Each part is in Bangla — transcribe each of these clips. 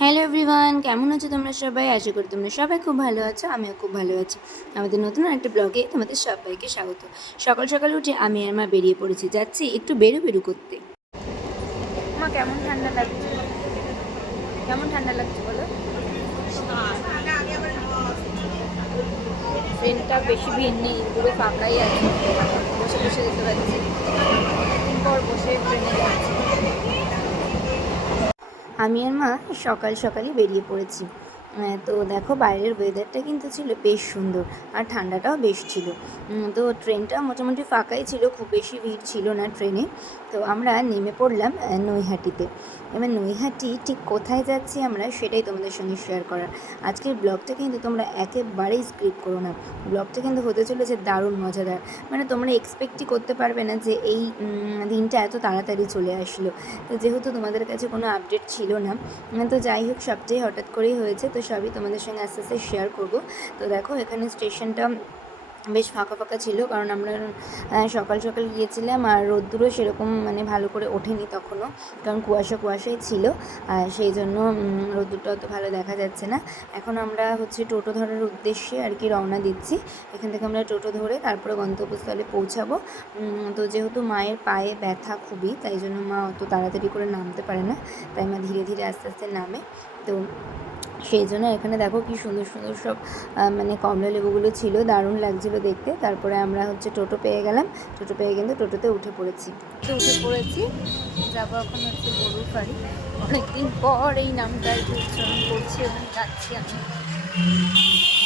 হ্যালো এভরিওয়ান, কেমন আছো তোমরা সবাই? আশা করি তোমরা সবাই খুব ভালো আছো। আমিও খুব ভালো আছি। আমাদের নতুন একটা ব্লগে তোমাদের সবাইকে স্বাগত। সকাল সকাল উঠে আমি আর মা বেরিয়ে পড়েছি, যাচ্ছি একটু বেরু বেরু করতে। মা কেমন ঠান্ডা লাগছে? কেমন ঠান্ডা লাগছে বলো? ট্রেনটা বেশি ভিড় নেই, পুরো ফাঁকাই আছে, বসে বসে যেতে পারছি। অনেকদিন পর বসে ট্রেনে যাচ্ছি। আমি আর মা সকাল সকালই বেরিয়ে পড়েছি। তো দেখো বাইরের ওয়েদারটা কিন্তু ছিল বেশ সুন্দর, আর ঠান্ডাটাও বেশ ছিল। তো ট্রেনটা মোটামুটি ফাঁকাই ছিল, খুব বেশি ভিড় ছিল না ট্রেনে। তো আমরা নেমে পড়লাম নৈহাটিতে। এবার নৈহাটি ঠিক কোথায় যাচ্ছি আমরা সেটাই তোমাদের সঙ্গে শেয়ার করার। আজকের ব্লগটা কিন্তু তোমরা একেবারেই স্ক্রিপ্ট করো না। ব্লগটা কিন্তু হতে চলেছে দারুণ মজাদার। মানে তোমরা এক্সপেক্টই করতে পারবে না যে এই দিনটা এত তাড়াতাড়ি চলে আসলো। তো যেহেতু তোমাদের কাছে কোনো আপডেট ছিল না, তো যাই হোক সবটাই হঠাৎ করেই হয়েছে, তো সবই তোমাদের সঙ্গে আস্তে আস্তে শেয়ার করবো। তো দেখো এখানে স্টেশনটা বেশ ফাঁকা ফাঁকা ছিল, কারণ আমরা সকাল সকাল গিয়েছিলাম, আর রোদ্দুরও সেরকম মানে ভালো করে ওঠেনি তখনও, কারণ কুয়াশা কুয়াশাই ছিল। সেই জন্য রোদ্দুরটা অত ভালো দেখা যাচ্ছে না। এখন আমরা হচ্ছে টোটো ধরার উদ্দেশ্যে আর কি রওনা দিচ্ছি। এখান থেকে আমরা টোটো ধরে তারপরে গন্তব্যস্থলে পৌঁছাবো। তো যেহেতু মায়ের পায়ে ব্যথা খুবই, তাই জন্য মা অত তাড়াতাড়ি করে নামতে পারে না, তাই মা ধীরে ধীরে আস্তে আস্তে নামে। তো সেই জন্য এখানে দেখো কি সুন্দর সুন্দর সব মানে কমলা লেবুগুলো ছিল, দারুণ লাগছিলো দেখতে। তারপরে আমরা হচ্ছে টোটো পেয়ে গেলাম, টোটো পেয়ে কিন্তু টোটোতে উঠে পড়েছি। যাবো এখন হচ্ছে গরুর বাড়ি। অনেকদিন পর এই নামটা উচ্চারণ করছি এবং যাচ্ছি আমি।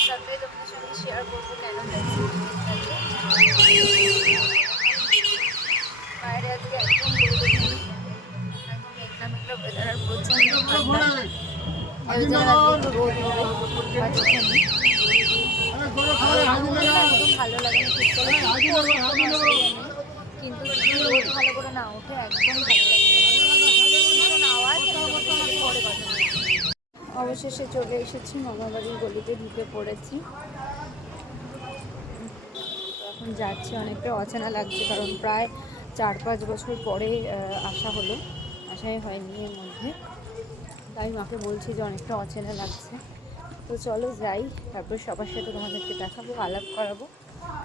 তারপরে তোমাদের সঙ্গে শেয়ার করবো কেন যাচ্ছি। বাইরে আজকে একদম মেঘলা মেঘলা ওয়েদার, আর প্রচণ্ড ঠান্ডা। একদম ভালো লাগে না শীতকালে, কিন্তু রোদ ভালো করে না ওঠে, একদম ভালো লাগে ভীষণ আওয়াজ। পরে কথা অবশেষে চলে এসেছি, মামাবাড়ির গলিতে ঢুকে পড়েছি। এখন যাচ্ছি, অনেকটা অচেনা লাগছে, কারণ প্রায় 4-5 বছর পরে আসা হলো, আসাই হয়নি এর মধ্যে। তাই মাকে বলছি যে অনেকটা অচেনা লাগছে। তো চলো যাই, তারপর সবার সাথে তোমাদেরকে দেখাবো, আলাপ করাবো।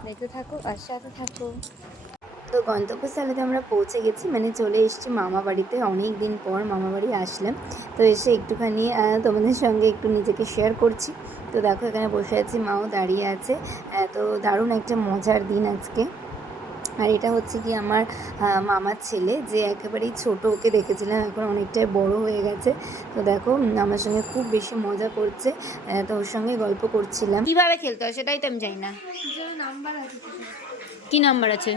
দেখতে থাকো আর সাথে থাকো। তো গন্তব্যস্থলেতে আমরা পৌঁছে গেছি, মানে চলে এসেছি মামা বাড়িতে। অনেক দিন পর মামা বাড়ি আসলাম, তো এসে একটুখানি তোমাদের সঙ্গে একটু নিজেকে শেয়ার করছি। তো দেখো এখানে বসে আছি, মাও দাঁড়িয়ে আছে। তো দারুণ একটা মজার দিন আজকে। আর এটা হচ্ছে কি আমার মামার ছেলে, যে একেবারেই ছোট, ওকে দেখেছিলাম এখন অনেকটাই বড় হয়ে গেছে। তো দেখো আমার সঙ্গে খুব বেশি মজা করছে, তো ওর সঙ্গে গল্প করছিলাম। কিভাবে খেলতে হয় সেটাই তো আমি জানি না। কি নাম্বার আছে?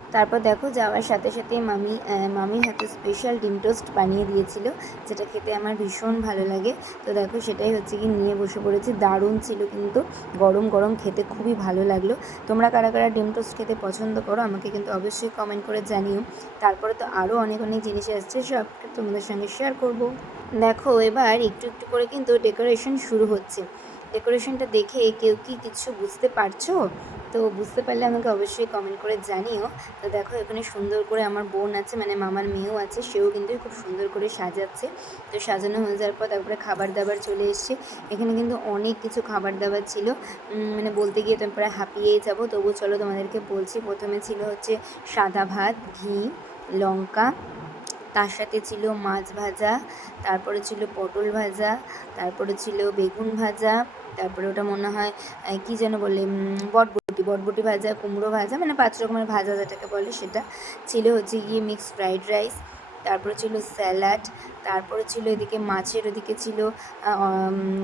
তারপর দেখো যাওয়ার সাথে সাথে মামির হাতে স্পেশাল ডিম টোস্ট বানিয়ে দিয়েছিল, যেটা খেতে আমার ভীষণ ভালো লাগে। তো দেখো সেটাই হচ্ছে কি নিয়ে বসে পড়েছি, দারুণ ছিল কিন্তু, গরম গরম খেতে খুবই ভালো লাগলো। তোমরা কারা কারা ডিম টোস্ট খেতে পছন্দ করো আমাকে কিন্তু অবশ্যই কমেন্ট করে জানিও। তারপরে তো আরও অনেক অনেক জিনিস আসছে, সব তোমাদের সঙ্গে শেয়ার করব। দেখো এবার একটু একটু করে কিন্তু ডেকোরেশন শুরু হচ্ছে। ডেকোরেশনটা দেখে কেউ কি কিছু বুঝতে পারছো? তো বুঝতে পারলে আমাকে অবশ্যই কমেন্ট করে জানিও। তো দেখো এখানে সুন্দর করে আমার বোন আছে, মানে মামার মেয়েও আছে, সেও কিন্তু খুব সুন্দর করে সাজাচ্ছে। তো সাজানো হয়ে যাওয়ার পর তারপরে খাবার দাবার চলে এসছে। এখানে কিন্তু অনেক কিছু খাবার দাবার ছিল, মানে বলতে গিয়ে তারপরে হাঁপিয়েই যাবো, তবু চলো তোমাদেরকে বলছি। প্রথমে ছিল হচ্ছে সাদা ভাত, ঘি, লঙ্কা, তার সাথে ছিল মাছ ভাজা, তারপরে ছিল পটল ভাজা, তারপরে ছিল বেগুন ভাজা, তারপরে ওটা মনে হয় কী যেন বলে, বটবটি ভাজা, কুমড়ো ভাজা, মানে 5 রকমের ভাজা যেটাকে বলে সেটা ছিল। হচ্ছে গিয়ে মিক্সড ফ্রাইড রাইস, তারপরে ছিল স্যালাড, তারপরে ছিল এদিকে মাছের, ওদিকে ছিল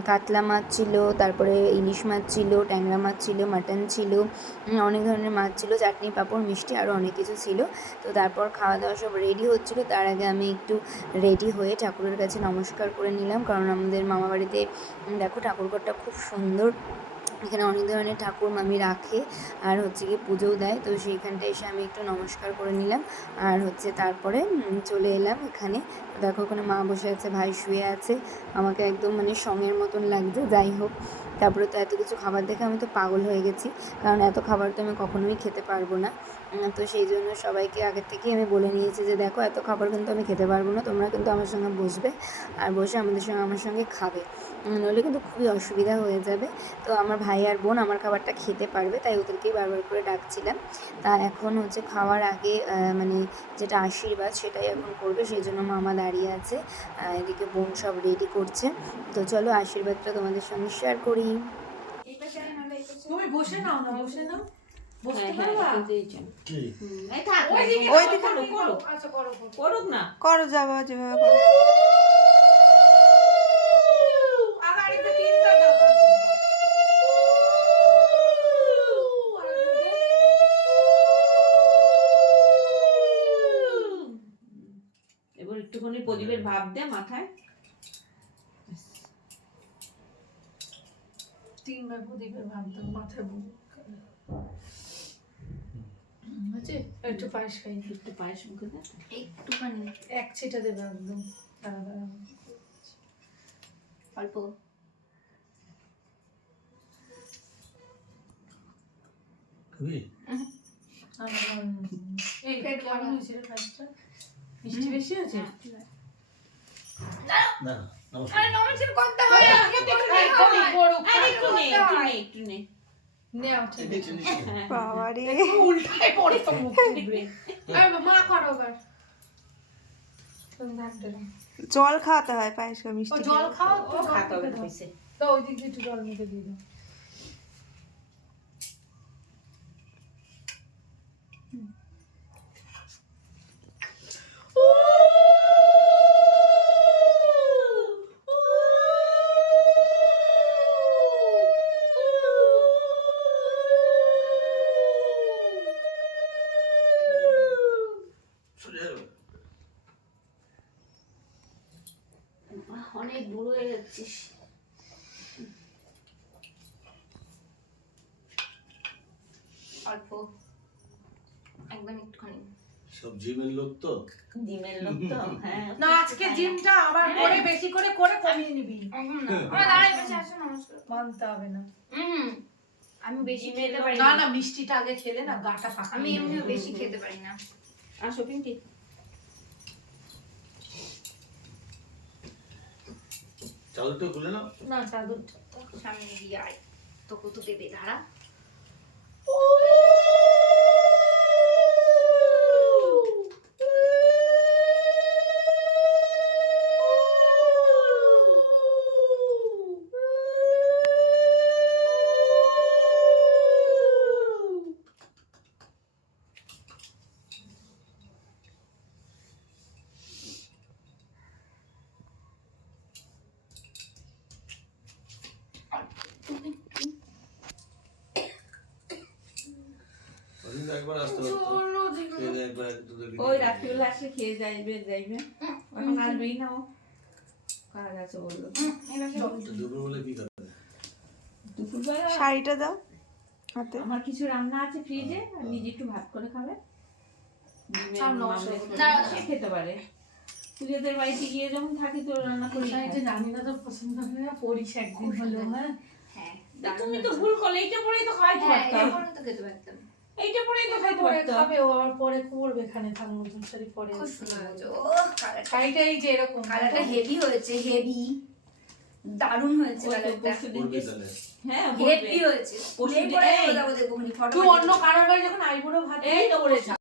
কাতলা মাছ ছিল, তারপরে ইলিশ মাছ ছিল, ট্যাংরা মাছ ছিল, মাটন ছিল, অনেক ধরনের মাছ ছিল, চাটনি পাঁপড় মিষ্টি আরও অনেক কিছু ছিল। তো তারপর খাওয়া দাওয়া সব রেডি হচ্ছিলো, তার আগে আমি একটু রেডি হয়ে ঠাকুরের কাছে নমস্কার করে নিলাম, কারণ আমাদের মামাবাড়িতে দেখো ঠাকুরঘরটা খুব সুন্দর, এখানে অনেক ধরনের ঠাকুর মামি রাখে আর হচ্ছে গিয়ে পুজোও দেয়। তো সেইখানটা এসে আমি একটু নমস্কার করে নিলাম আর হচ্ছে তারপরে চলে এলাম এখানে। দেখো ওখানে মা বসে আছে, ভাই শুয়ে আছে, আমাকে একদম মানে সঙ্গের মতন লাগছে। যাই হোক, তারপরে তো এত কিছু খাবার দেখে আমি তো পাগল হয়ে গেছি, কারণ এত খাবার তো আমি কখনোই খেতে পারবো না। তো সেই জন্য সবাইকে আগের থেকেই আমি বলে নিয়েছি যে দেখো এত খাবার কিন্তু আমি খেতে পারবো না, তোমরা কিন্তু আমার সঙ্গে বসবে আর বসে আমার সঙ্গে খাবে, নইলে কিন্তু খুবই অসুবিধা হয়ে যাবে। তো আমার ভাই আর বোন আমার খাবারটা খেতে পারবে, তাই ওদেরকেই বারবার করে ডাকছিলাম। তা এখন হচ্ছে খাওয়ার আগে মানে যেটা আশীর্বাদ সেটাই এখন করবে, সেই জন্য মামা দাঁড়িয়ে আছে, এদিকে বোন সব রেডি করছে। তো চলো আশীর্বাদটা তোমাদের সঙ্গে শেয়ার করি। তুমি বসে নাও না, বসে নাও, বসতে হ্যাঁ, পারবা? কি? এই থাক, ওই দিকে করো। আচ্ছা করো। করুক না। করো যাবা যেভাবে করো। আর আরেকটা তিনবার দাও, এবার একটুখানি প্রদীপের ভাব দে মাথায়। তিনবার প্রদীপের ভাব দাও মাথায়। হচ্ছে একটু পায়েস খাই, একটু পায়েস মুখে দে। একটুখানি এক ছিটা দেবে একদম। দাঁড়া দাঁড়া, অল্প। খাবি? এই কেমন হয়েছে রে পায়েসটা? মিষ্টি বেশি হয়েছে? না না, নমস্কার। একটু নে। নেও, ঠিক চিনি, আছে। চিনি, চিনি। হ্যাঁ, বাবারে উল্টায় পড়ে তো মুখ টুকরে। এই মা করো এবার। তুমি ধান দেবে। জল খাওয়াতে হয় পায়েসকে ও মিষ্টি জল খাও, ও খাতে হবে কইছে। তো ওই দিক দিয়ে একটু জল মুখে দিয়ে দাও। সোজা যাবে। অনেক বুড়ো হয়ে যাচ্ছিস। অল্প, একদম একটুখানি। সব জিমের লোক তো। ডিমের লোক তো। হ্যাঁ। না আজকে জিমটা আবার করে বেশি করে কমিয়ে নিবি। একদম না, আমার দাঁড়াই বসে আসো, নমস্কার। মানতে হবে না। আমি বেশি ডিমের খেতে পারি না না, না, মিষ্টিটা আগে খেলে না গাটা ফাঁকা। আমি এমনিও বেশি খেতে পারি না। আসো পিঙ্কি। চাদরটা খুলে নাও। না চাদরটা সামনে দিয়ে আয়, তোকে তো দেবে, দাঁড়া। ওদিন তো একবার আসতে পারতো। খেয়ে দিয়ে একবার তোদের দিকে ওই রাত্রিবেলা আসে খেয়ে যাইবে। এখন আসবেই না ও। কাজ আছে বললো। তো দুপুরবেলা কি খাবে? দুপুরবেলা শাড়িটা দাও হাতে। আমার কিছু রান্না আছে ফ্রিজে, আর নিজে একটু ভাত করে খাবে। ডিমের আর নষ্ট মামলেট হবে করে সে খেতে পারে। পুজোদের বাড়িতে গিয়ে যখন থাকি তো রান্না করি। শাড়িটা জানি না তো পছন্দ হয় না, পরিস একদিন হলো। হ্যাঁ হ্যাঁ, তুমি তো ভুল করলে, এইটা পরেই তো খাইতে হ্যাঁ, পারতাম। এখনই তো খেতে পারতাম। এইটা পরেই তো খাইতে পরে পারতাম। খাবে ও, আর পরে করবে এখানে থাক নতুন শাড়ি পরে। খুব সুন্দর হয়েছে। ও কালারটা, শাড়িটা এই যে এরকম কালারটা হেভি হয়েছে, হেভি, দারুণ হয়েছে ওই তো কালারটা, পরশুদিন করবি তাহলে। হ্যাঁ হেভি হয়েছে। পরশুদিন পরে এই। যাবো দেখবো ফটো। তুই অন্য কারোর বাড়ি যখন আইবুড়ো ভাত এই তো করে পরশু-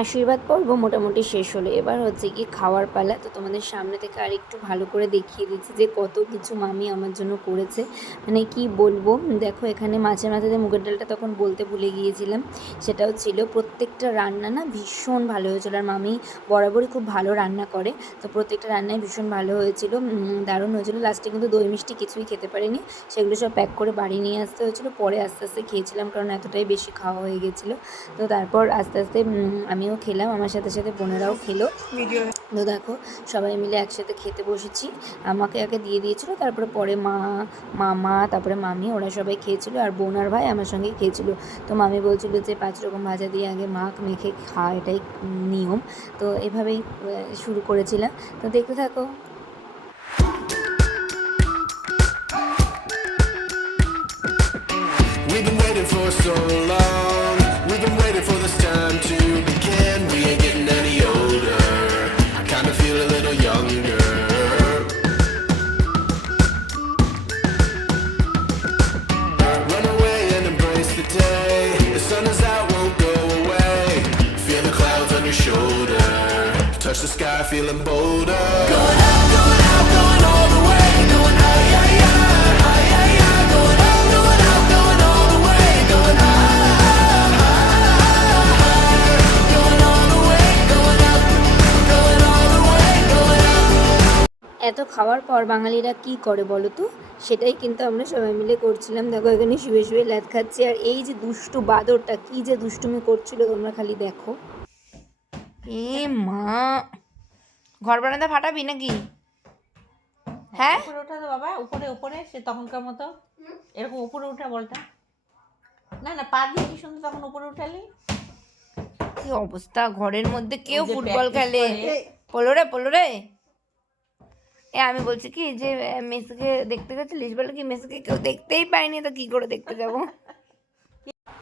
আশীর্বাদ পর্ব মোটামুটি শেষ হলো, এবার হচ্ছে কি খাওয়ার পালা। তো তোমাদের সামনে থেকে আর একটু ভালো করে দেখিয়ে দিচ্ছি যে কত কিছু মামি আমার জন্য করেছে, মানে কি বলবো। দেখো এখানে মাছের মাথাতে মুগের ডালটা তখন বলতে ভুলে গিয়েছিলাম, সেটাও ছিল। প্রত্যেকটা রান্না না ভীষণ ভালো হয়েছিল, আর মামি বরাবরই খুব ভালো রান্না করে, তো প্রত্যেকটা রান্নাই ভীষণ ভালো হয়েছিল, দারুণ হয়েছিল। লাস্টে কিন্তু দই মিষ্টি কিছুই খেতে পারিনি, সেগুলো সব প্যাক করে বাড়ি নিয়ে আসতে হয়েছিলো। পরে আস্তে আস্তে খেয়েছিলাম, কারণ এতটাই বেশি খাওয়া হয়ে গেছিলো। তো তারপর আস্তে আস্তে আমি আমিও খেলাম, আমার সাথে সাথে বোনেরাও খেলো। ভিডিও তো দেখো সবাই মিলে একসাথে খেতে বসেছি। আমাকে আগে দিয়ে দিয়েছিলো, তারপরে পরে মা, মামা, তারপরে মামি ওরা সবাই খেয়েছিল, আর বোন আর ভাই আমার সঙ্গেই খেয়েছিল। তো মামি বলছিল যে 5 রকম ভাজা দিয়ে আগে মাখ মেখে খা, এটাই নিয়ম। তো এভাবেই শুরু করেছিলাম। তো দেখতে থাকো। We've been waiting for so long. We've been waiting for this time to begin. We ain't getting any older. I kinda feel a little younger. Run away and embrace the day. The sun is out, won't go away. Feel the clouds on your shoulder. Touch the sky, feeling bolder. Going out, going all the way. Going high, high, high, high, high, high. Going out, going all the way. Going high, high, high. Going all the way. Going up, going all the way. Going up. এত খাওয়ার পর বাঙালিরা কি করে বলো তো, সেটাই কিন্তু আমরা সবাই মিলে করছিলাম। দেখো এখানে শুয়ে শুয়ে ল্যাদ খাচ্ছি, আর এই যে দুষ্টু বাদরটা কি যে দুষ্টুমি করছিল তোমরা খালি দেখো। এ মা, ঘর বারান্দা ফাটাবি নাকি? হ্যাঁ উপরে ওঠা তো বাবা, উপরে উপরে সে তখনকার মতো এরকম উপরে উঠা বলটা। না না, পা দিয়ে কি সুন্দর তখন উপরে উঠালি। কি অবস্থা, ঘরের মধ্যে কেউ ওই যে ফুটবল practice খেলে। করে। পোলো রে আমি বলছি কি যে মেসিকে দেখতে গেছিলিস, বলে কি মেসিকে কেউ দেখতেই পাইনি, তো কি করে দেখতে যাবো।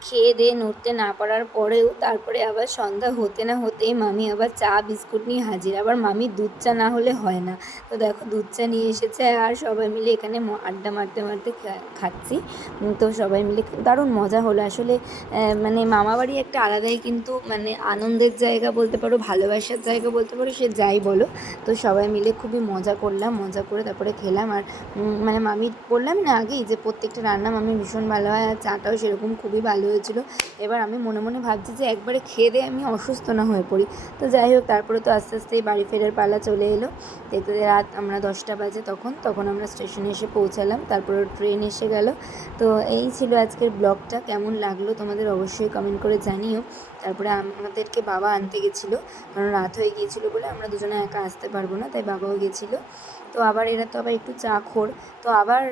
খেয়ে দিয়ে নড়তে না পারার পরেও তারপরে আবার সন্ধ্যা হতে না হতেই মামি আবার চা বিস্কুট নিয়ে হাজির। আবার মামি দুধ চা না হলে হয় না। তো দেখো দুধ চা নিয়ে এসেছে, আর সবাই মিলে এখানে আড্ডা মারতে মারতে খাচ্ছি। তো সবাই মিলে দারুণ মজা হলো আসলে। মানে মামাবাড়ি একটা আলাদাই কিন্তু মানে আনন্দের জায়গা বলতে পারো, ভালোবাসার জায়গা বলতে পারো, সে যাই বলো। তো সবাই মিলে খুবই মজা করলাম, মজা করে তারপরে খেলাম। আর মানে মামি বললাম না আগেই যে প্রত্যেকটা রান্না মামি ভীষণ ভালো হয়, আর চাটাও সেরকম খুবই ভালো হয়েছিল। এবার আমি মনে মনে ভাবছি যে একবারে খেয়ে দিয়ে আমি অসুস্থ না হয়ে পড়ি। তো যাই হোক, তারপরে তো আস্তে আস্তেই বাড়ি ফেরার পালা চলে এলো। দেখতে রাত আমরা 10টা বাজে, তখন আমরা স্টেশনে এসে পৌঁছালাম, তারপরে ট্রেন এসে গেল। তো এই ছিল আজকের ব্লগটা। কেমন লাগলো তোমাদের অবশ্যই কমেন্ট করে জানিও। তারপরে আমাদেরকে বাবা আনতে গেছিলো, কারণ রাত হয়ে গিয়েছিলো বলে আমরা দুজনে একা আসতে পারবো না, তাই বাবাও গেছিলো। তো আবার এরা তো আবার একটু চা খোর, তো আবার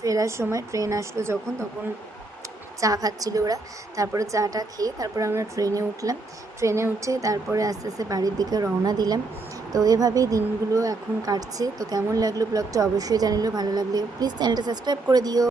ফেরার সময় ট্রেন আসলো তখন চা খাচ্ছিল ওরা। তারপরে চাটা খেয়ে তারপরে আমরা ট্রেনে উঠলাম। ট্রেনে উঠে তারপরে আস্তে আস্তে বাড়ির দিকে রওনা দিলাম। তো এভাবেই দিনগুলো এখন কাটছে। তো কেমন লাগলো ব্লগটা অবশ্যই জানিও, ভালো লাগলে প্লিজ চ্যানেলটা সাবস্ক্রাইব করে দিও।